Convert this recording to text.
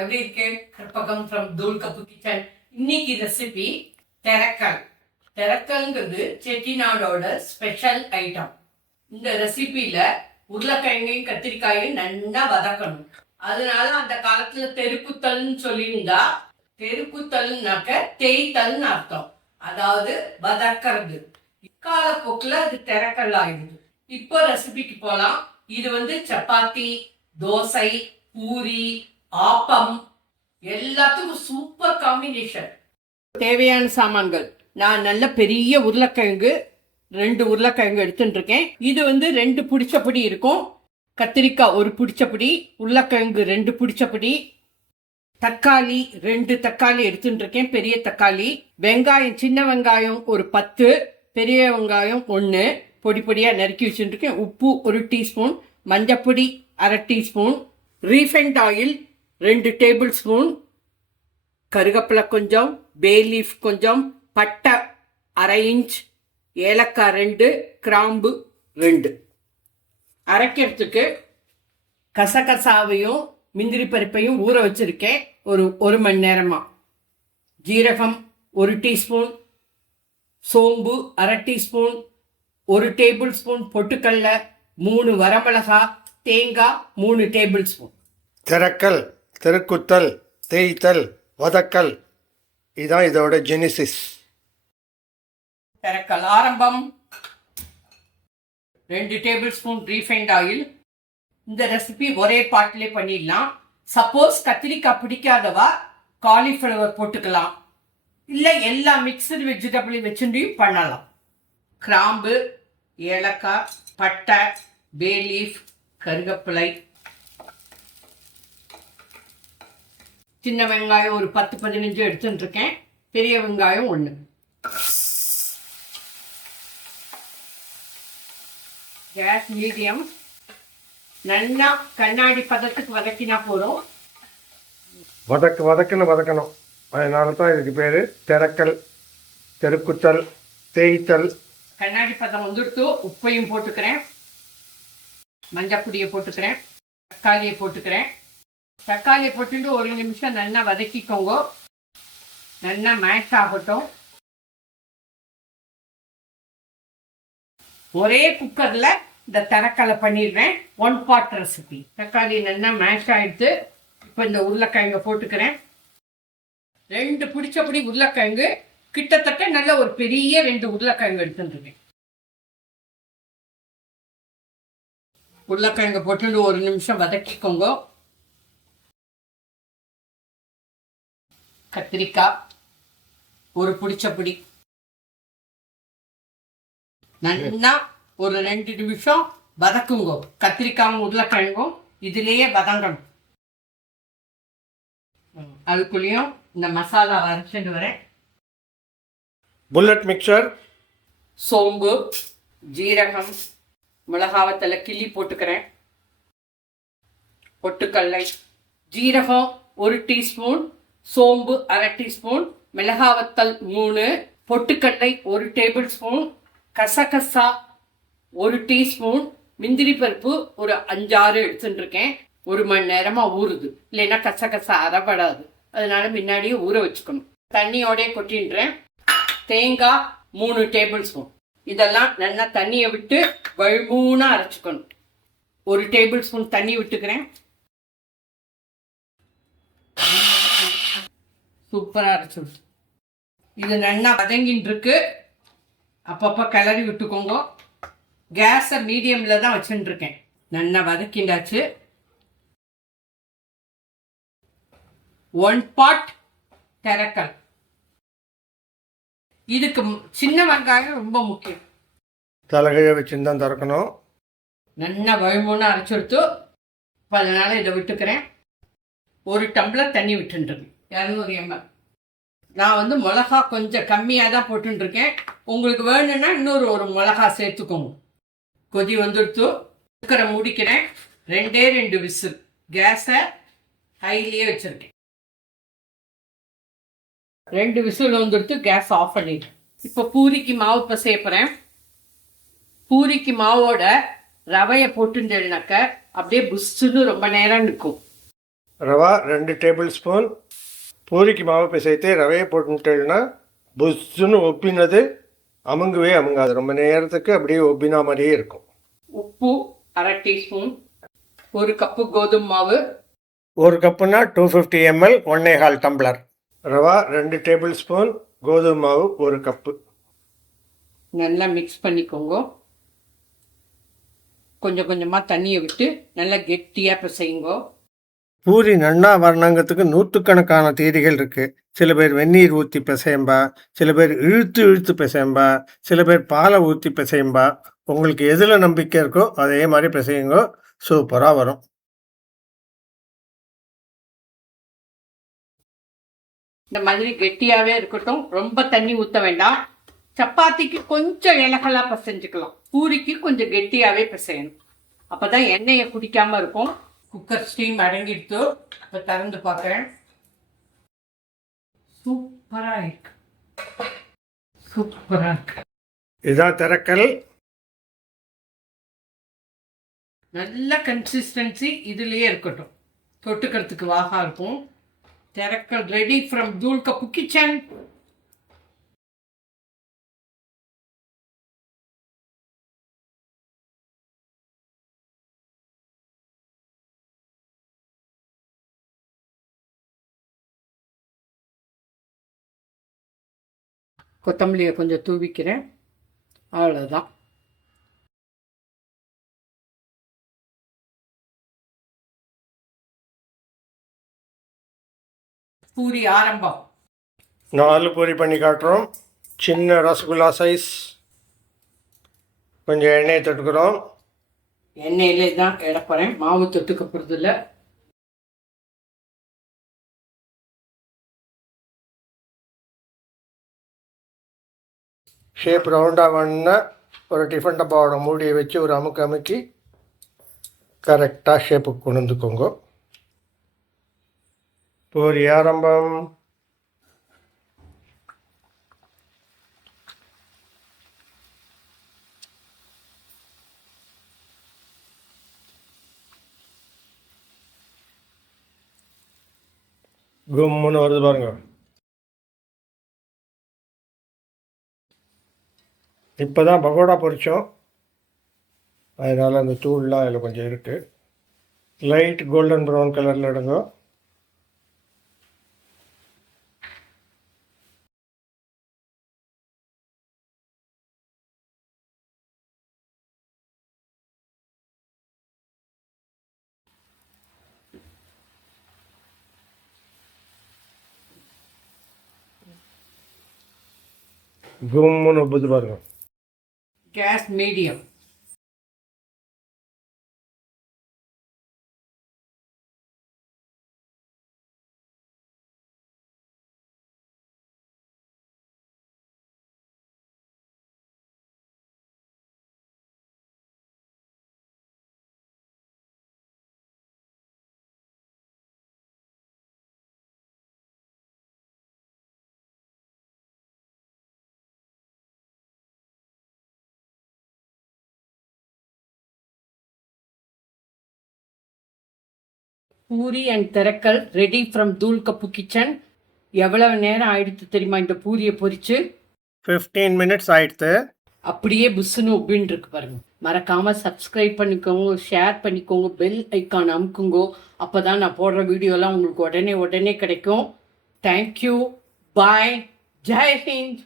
எப்படி இருக்கு? Karpagam from Thool Kappu kitchen. இன்னைக்கு ரெசிபி தெரக்கல். தெரக்கல்ங்கிறது செட்டிநாடோட ஸ்பெஷல் ஐட்டம். இந்த ரெசிபியில உருளைக்கிழங்கையும் கத்திரிக்காயும் நல்லா வதக்கணும். அதனால அந்த காலத்துல தெருக்குத்தல்னு சொல்லியிருந்தா, தெருக்குத்தல்னாக்க தேய்த்தல்னு அர்த்தம். அதாவது வதக்கிறது. இக்காலப்போக்கில் அது தெரக்கல் ஆயிடுது. இப்போ ரெசிபிக்கு போலாம். இது சப்பாத்தி, தோசை, பூரி, ஆப்பம் எல்லாத்துக்கும் சூப்பர் காம்பினேஷன். தேவையான சாமான்கள்: நான் நல்ல பெரிய உருளைக்கிழங்கு 2 உருளைக்கிழங்கு எடுத்துட்டு இருக்கேன். இது 2 பிடிச்சப்படி இருக்கும். கத்திரிக்காய் 1 பிடிச்சப்படி, உருளைக்கிழங்கு 2 பிடிச்சப்படி, தக்காளி 2 தக்காளி எடுத்துட்டு இருக்கேன், பெரிய தக்காளி. வெங்காயம், சின்ன வெங்காயம் ஒரு 10, பெரிய வெங்காயம் 1 பொடி பொடியா நறுக்கி வச்சுட்டு இருக்கேன். உப்பு 1 டீஸ்பூன், மஞ்சப்பொடி 1/2 teaspoon, refined oil 2 tablespoon, கருகப்பிலை கொஞ்சம், பே லீஃப் கொஞ்சம், பட்டை 1/2 இன்ச், ஏலக்காய் 2, கிராம்பு 2. அரைக்கிறதுக்கு கசகசாவையும் முந்திரி பருப்பையும் ஊற வச்சிருக்கேன் ஒரு மணி நேரமா. ஜீரகம் 1 டீஸ்பூன், சோம்பு 1/2 டீஸ்பூன், 1 டேபிள் ஸ்பூன் பொட்டுக்கடலை, 3 வரமிளகா, தேங்காய் 3 டேபிள் ஸ்பூன். தெரக்கல், தெருக்குத்தல், தேய்த்தல், வதக்கல், இதுதான் இதோட ஜெனிசிஸ். தெரக்கல் ஆரம்பம். 2 டேபிள் ஸ்பூன் ரீஃபைண்ட் ஆயில். இந்த ரெசிபி ஒரே பாட்டிலே பண்ணிடலாம். சப்போஸ் கத்திரிக்காய் பிடிக்காதவா காலிஃப்ளவர் போட்டுக்கலாம், இல்லை எல்லா மிக்சடு வெஜிடபிளையும் வச்சுட்டையும் பண்ணலாம். கிராம்பு, ஏலக்காய், பட்டை, பே லீஃப், கருகப்பிலை, சின்ன வெங்காயம் ஒரு 10-15 எடுத்துட்டு இருக்கேன், பெரிய வெங்காயம் 1. Gas medium. நல்லா கண்ணாடி பதத்துக்கு வதக்கினா போதும். வதக்கணும். அதனால தான் இதுக்கு பேர் தெரக்கல், தெருக்குத்தல், தேய்த்தல். கண்ணாடி பதம் வந்துடுத்து. உப்பையும் போட்டுக்கிறேன், மஞ்சப்பொடியை போட்டுக்கிறேன், தக்காளியை போட்டுக்கிறேன். தக்காளியை போட்டுட்டு 1 நிமிஷம் நல்லா வதக்கிக்கோங்க. நல்லா மேஷ் ஆகட்டும். ஒரே குக்கரில் இந்த தெரக்கலை பண்ணிடுறேன். 1 பாட் ரெசிபி. தக்காளி நல்லா மேஷ் ஆகிடுது. இப்போ இந்த உருளைக்கிழங்கை போட்டுக்கிறேன். 2 பிடிச்சப்படி உருளைக்கிழங்கு, கிட்டத்தட்ட நல்ல ஒரு பெரிய 2 உருளைக்கிழங்கு எடுத்துட்டுருக்கேன். உருளைக்கிழங்கு போட்டு 1 நிமிஷம் வதக்கிக்கோங்க. கத்திரிக்காய் 1 பிடிச்சப்படி நல்லா ஒரு 2 நிமிஷம் வதக்குங்க. கத்திரிக்காயும் உருளைக்கிழங்கும் இதுலேயே வதங்கணும். அதுக்குள்ளேயும் இந்த மசாலா அரைச்சிட்டு வரேன். Bullet mixer. சோம்பு, ஜீரகம், மிளகாவத்தலை கிள்ளி போட்டுக்கிறேன். பொட்டுக்கடலை, ஜீரகம் 1 டீஸ்பூன், சோம்பு 1/2 டீஸ்பூன், மிளகாவத்தல் 3, பொட்டுக்கடலை 1 டேபிள் ஸ்பூன், கசகசா 1 டீஸ்பூன், முந்திரி பருப்பு ஒரு 5-6 எடுத்துட்டு இருக்கேன். 1 மணி நேரமா ஊறுது, இல்லைன்னா கசகசா அரைப்படாது. அதனால முன்னாடியே ஊற வச்சுக்கணும். தண்ணியோட கொட்டின்றேன். தேங்காய் 3 டேபிள் ஸ்பூன். இதெல்லாம் நல்லா தண்ணியை விட்டு வழுமூணா அரைச்சிக்கணும். 1 டேபிள் ஸ்பூன் தண்ணி விட்டுக்கிறேன். சூப்பராக அரைச்சிடும். இது நல்லா வதங்கின்னு இருக்கு. அப்பப்போ கிளறி விட்டுக்கோங்க. கேஸை மீடியமில் தான் வச்சுட்டு இருக்கேன். நல்லா வதக்கிண்டாச்சு. 1 பாட் தெரக்கல். இதுக்கு சின்ன வெங்காயம் ரொம்ப முக்கியம். தலைகையை வச்சுன்னு தான் திறக்கணும். நல்லா வழுமூணு அரைச்செடுத்து. இப்போ அதனால இதை விட்டுக்கிறேன். 1 டம்ளர் தண்ணி விட்டுருக்கேன், 200 ml. நான் மிளகா கொஞ்சம் கம்மியாக தான் போட்டுருக்கேன். உங்களுக்கு வேணும்னா இன்னொரு 1 மிளகா சேர்த்துக்கோங்க. கொதி வந்துடுத்து. குக்கரை மூடிக்கிறேன். 2 விசில். கேஸை ஹைலியே வச்சுருக்கேன். 2 விசில் வந்துடுத்து. கேஸ் ஆஃப் பண்ணிட்டேன். இப்போ பூரிக்கு மாவு பிசைய போகிறேன். பூரிக்கு மாவோட ரவையை போட்டுட்டேன்னாக்க அப்படியே புஷ்ஷுன்னு ரொம்ப நேரம் நிற்கும். Rava 2 table spoon. பூரிக்கு மாவு பிசைத்து ரவையை போட்டுட்டேன்னா புஷ்ஷுன்னு ஒப்பினது அமுங்கவே அமுங்காது. ரொம்ப நேரத்துக்கு அப்படியே ஒப்பினா மாதிரியே இருக்கும். உப்பு 1/2 டீஸ்பூன். 1 கப்பு கோதுமை மாவு. 1 கப்புனா 250 ml 1.25 tumbler. Rava 2 table spoon. கோதுமை மாவு 1 கப்பு. நல்லா மிக்ஸ் பண்ணிக்கோங்க. கொஞ்சம் கொஞ்சமாக தண்ணியை விட்டு நல்லா கெட்டியாக பிசையுங்க. பூரி நன்னா வரணுங்கிறதுக்கு நூற்றுக்கணக்கான தேதிகள் இருக்குது. சில பேர் வெந்நீர் ஊற்றி பிசையம்பா, சில பேர் இழுத்து இழுத்து பிசையம்பா, சில பேர் பாலை ஊற்றி பிசையம்பா. உங்களுக்கு எதில் நம்பிக்கை இருக்கோ அதே மாதிரி பிசையுங்க, சூப்பராக வரும். இந்த மாதிரி கெட்டியாகவே இருக்கட்டும், ரொம்ப தண்ணி ஊற்ற வேண்டாம். சப்பாத்திக்கு கொஞ்சம் இலகலாக பிசைஞ்சுக்கலாம், பூரிக்கு கொஞ்சம் கெட்டியாகவே பிசையணும். அப்போ தான் எண்ணெயை குடிக்காமல் இருக்கும். குக்கர் ஸ்டீம் அடங்கிடுத்து. இப்போ திறந்து பார்க்குறேன். சூப்பராக இருக்கு, சூப்பராக இருக்கு. இதுதான் திரக்கல். நல்ல கன்சிஸ்டன்சி இதுலேயே இருக்கட்டும், தொட்டுக்கிறதுக்கு வாகா இருக்கும். திரக்கல் ready from Thool Kappu kitchen. கொத்தமல்லியை கொஞ்சம் தூவிக்கிறேன், அவ்வளோதான். பூரி ஆரம்பம். 4 பூரி பண்ணி காட்டுறோம். சின்ன ரசகுல்லா சைஸ். கொஞ்சம் எண்ணெயை தொட்டுக்கிறோம். எண்ணெயிலே தான் இட போகிறேன், மாவு தொட்டுக்க போகிறதில்ல. ஷேப் ரவுண்டாக வேணுன்னா ஒரு டிஃபன் டப்பாவோட மூடியை வச்சு ஒரு அமுக்கி கரெக்டாக ஷேப்புக்கு கொண்டு வந்துக்கோங்க. பூரி ஆரம்பம். கும்முன்னு வருது பாருங்க. இப்போ தான் பகோடா பொரித்தோம், அதனால் அந்த தூள்லாம் அதில் கொஞ்சம் இருக்குது. லைட் கோல்டன் ப்ரௌன் கலரில் எடுங்க. கும்முன்னு ஒப்புது பாருங்க. Gas medium. Puri and therakkal ready from Thool Kappu kitchen. எவ்வளவு நேரம் ஆயிடுத்து தெரியுமா இந்த பூரியை பொரிச்சு? 15 மினிட்ஸ் ஆயிடுத்து. அப்படியே புஷ்ஷுன்னு உப்பின்னு இருக்கு பாருங்க. மறக்காம சப்ஸ்கிரைப் பண்ணிக்கோங்க, ஷேர் பண்ணிக்கோங்க, பெல் ஐக்கான் அமுக்குங்கோ. அப்போதான் நான் போடுற வீடியோலாம் உங்களுக்கு உடனே கிடைக்கும். தேங்க்யூ, பாய், ஜெய் ஹிந்த்.